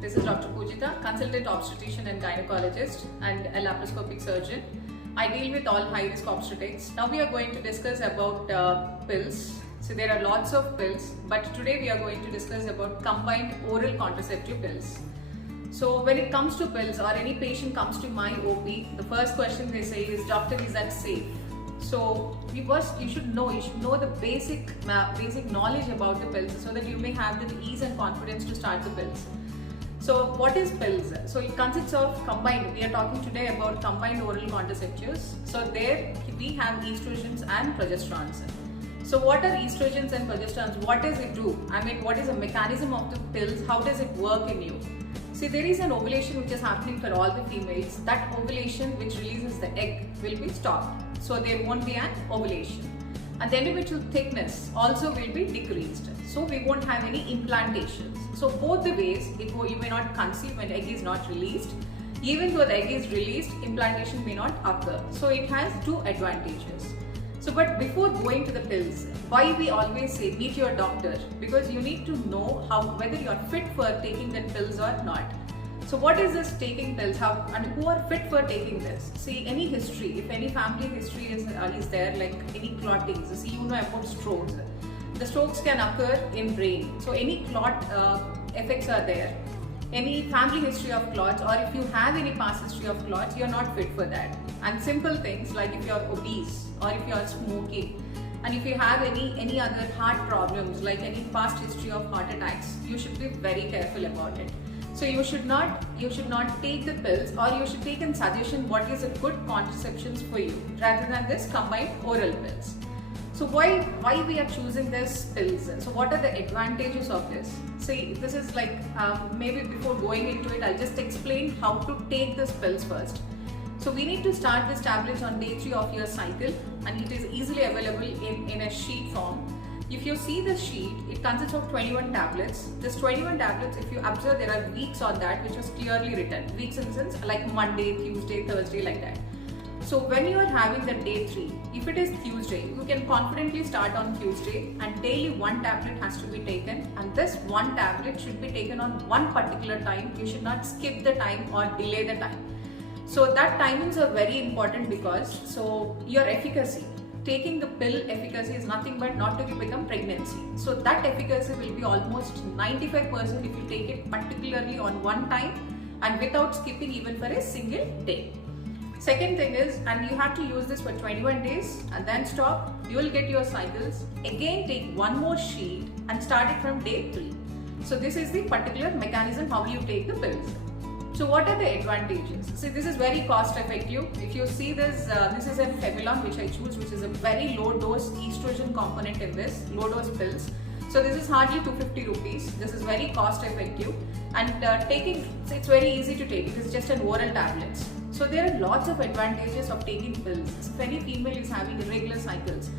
this is Dr. Pujita, consultant obstetrician and gynecologist and a laparoscopic surgeon. I deal with all high-risk obstetrics. Now we are going to discuss about pills. So there are lots of pills, but today we are going to discuss about combined oral contraceptive pills. So when it comes to pills or any patient comes to my OP, the first question they say is, doctor, is that safe? So you should know the basic knowledge about the pills so that you may have the ease and confidence to start the pills. So what is pills? So it consists of combined, we are talking today about combined oral contraceptives. So there we have estrogens and progesterones. So what are estrogens and progesterones? What does it do? I mean, what is the mechanism of the pills? How does it work in you? See, there is an ovulation which is happening for all the females. That ovulation which releases the egg will be stopped. So there won't be an ovulation. And the endometrial thickness also will be decreased. So we won't have any implantations. So both the ways, you may not conceive when egg is not released. Even though the egg is released, implantation may not occur. So it has two advantages. So but before going to the pills, why we always say meet your doctor? Because you need to know whether you are fit for taking the pills or not. So what is this taking pills? And who are fit for taking this? See, any history, if any family history is there, like any clottings, see, you know about strokes. The strokes can occur in brain. So any clot effects are there. Any family history of clots, or if you have any past history of clots, you are not fit for that. And simple things like if you are obese or if you are smoking, and if you have any other heart problems like any past history of heart attacks, you should be very careful about it. So you should not take the pills, or you should take in suggestion what is a good contraceptions for you rather than this combined oral pills. So why we are choosing this pills? So what are the advantages of this? See, this is like maybe before going into it, I'll just explain how to take these pills first. So we need to start this tablets on day 3 of your cycle, and it is easily available in a sheet form. If you see the sheet, it consists of 21 tablets. This 21 tablets, if you observe, there are weeks on that which is clearly written. Weeks in the sense like Monday, Tuesday, Thursday, like that. So when you are having the day 3, if it is Tuesday, you can confidently start on Tuesday, and daily one tablet has to be taken, and this one tablet should be taken on one particular time. You should not skip the time or delay the time. So that timings are very important, because so your efficacy, taking the pill efficacy is nothing but not to become pregnancy. So that efficacy will be almost 95% if you take it particularly on one time and without skipping even for a single day. Second thing is, and you have to use this for 21 days and then stop. You will get your cycles. Again take one more sheet and start it from day 3. So this is the particular mechanism how you take the pills. So what are the advantages? See, this is very cost effective. If you see this, this is a Femilon which I choose, which is a very low dose estrogen component in this, low dose pills. So this is hardly 250 rupees. This is very cost effective, and it's very easy to take. It is just an oral tablets. So there are lots of advantages of taking pills. If any female is having irregular cycles,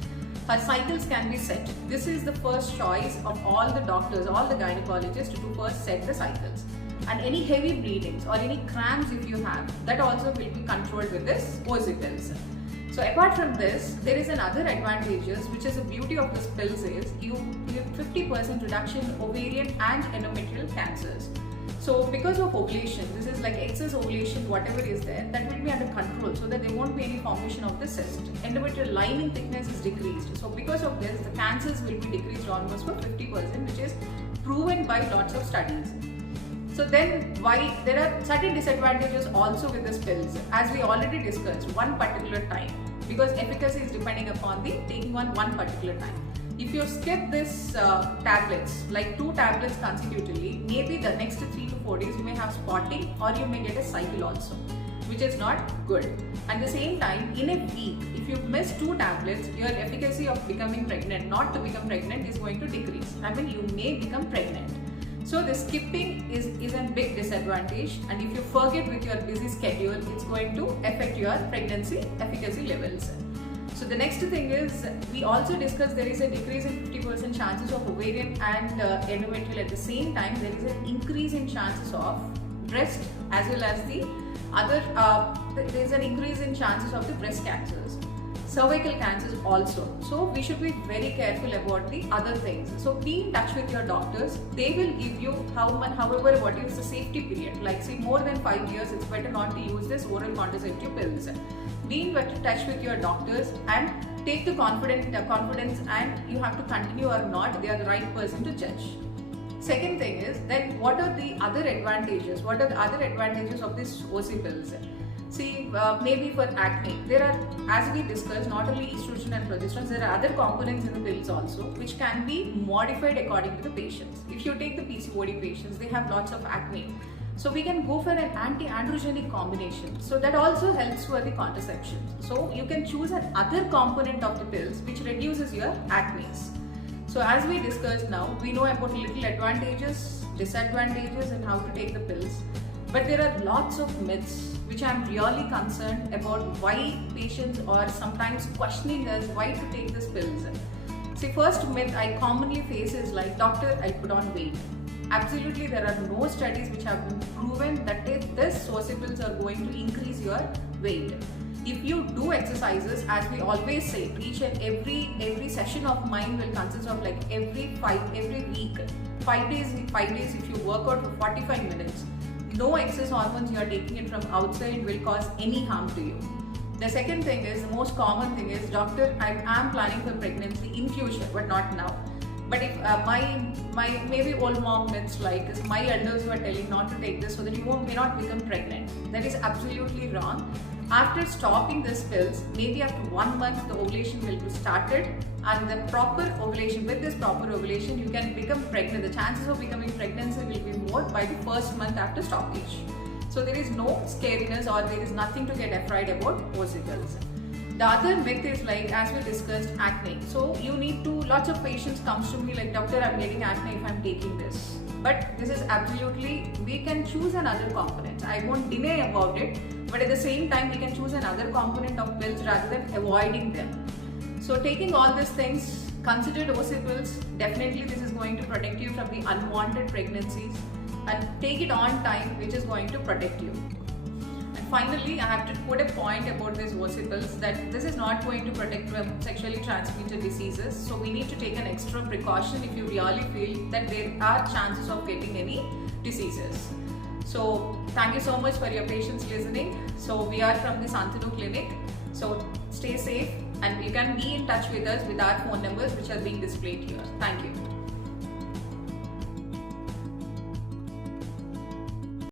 her cycles can be set. This is the first choice of all the doctors, all the gynecologists, to first set the cycles. And any heavy bleedings or any cramps if you have, that also will be controlled with this OZ pills. So apart from this, there is another advantages, which is the beauty of this pills is you have 50% reduction in ovarian and endometrial cancers. So because of ovulation, this is like excess ovulation, whatever is there, that will be under control, so that there won't be any formation of the cyst. Endometrial lining thickness is decreased. So because of this, the cancers will be decreased almost for 50%, which is proven by lots of studies. So then why there are certain disadvantages also with these pills, as we already discussed, one particular time, because efficacy is depending upon the taking on one particular time. If you skip this tablets, like 2 tablets consecutively, maybe the next 3 to 4 days you may have spotting, or you may get a cycle also, which is not good. At the same time, in a week, if you miss 2 tablets, your efficacy of becoming pregnant, not to become pregnant, is going to decrease. I mean, you may become pregnant. So the skipping is a big disadvantage, and if you forget with your busy schedule, it's going to affect your pregnancy efficacy levels. So the next thing is, we also discussed there is a decrease in 50% chances of ovarian and endometrial. At the same time, there is an increase in chances of breast as well as the other, there is an increase in chances of the breast cancers. cervical cancers also. So we should be very careful about the other things. So be in touch with your doctors. They will give you however what is the safety period. Like say more than 5 years, it's better not to use this oral contraceptive pills. Be in touch with your doctors and take the confidence, and you have to continue or not. They are the right person to judge. Second thing is, then what are the other advantages? What are the other advantages of these OC pills? See, maybe for acne, there are, as we discussed, not only estrogen and progesterone, there are other components in the pills also, which can be modified according to the patients. If you take the PCOD patients, they have lots of acne. So we can go for an anti-androgenic combination. So that also helps for the contraception. So you can choose another component of the pills which reduces your acne. So as we discussed now, we know about little advantages, disadvantages and how to take the pills. But there are lots of myths which I am really concerned about, why patients are sometimes questioning us why to take these pills. See, first myth I commonly face is like, doctor, I put on weight. Absolutely, there are no studies which have been proven that this OC pills are going to increase your weight. If you do exercises, as we always say, each and every session of mine will consist of like every week, 5 days if you work out for 45 minutes, no excess hormones you are taking it from outside will cause any harm to you. The second thing is, the most common thing is, doctor, I am planning for pregnancy in future, but not now. But if my maybe old mom myths like this, my elders were telling not to take this so that you may not become pregnant. That is absolutely wrong. After stopping these pills, maybe after 1 month the ovulation will be started, and the proper ovulation, with this proper ovulation you can become pregnant. The chances of becoming pregnant will be more by the first month after stoppage. So there is no scariness or there is nothing to get afraid about OC pills. The other myth is like, as we discussed, acne. So you need to, lots of patients comes to me like, doctor, I'm getting acne if I'm taking this. But this is absolutely, we can choose another component. I won't deny about it, but at the same time we can choose another component of pills rather than avoiding them. So taking all these things, consider OC pills. Definitely this is going to protect you from the unwanted pregnancies, and take it on time, which is going to protect you. Finally, I have to put a point about these OC pills, that this is not going to protect from sexually transmitted diseases. So we need to take an extra precaution if you really feel that there are chances of getting any diseases. So thank you so much for your patience listening. So we are from the Santanu Clinic. So stay safe, and you can be in touch with us with our phone numbers which are being displayed here. Thank you.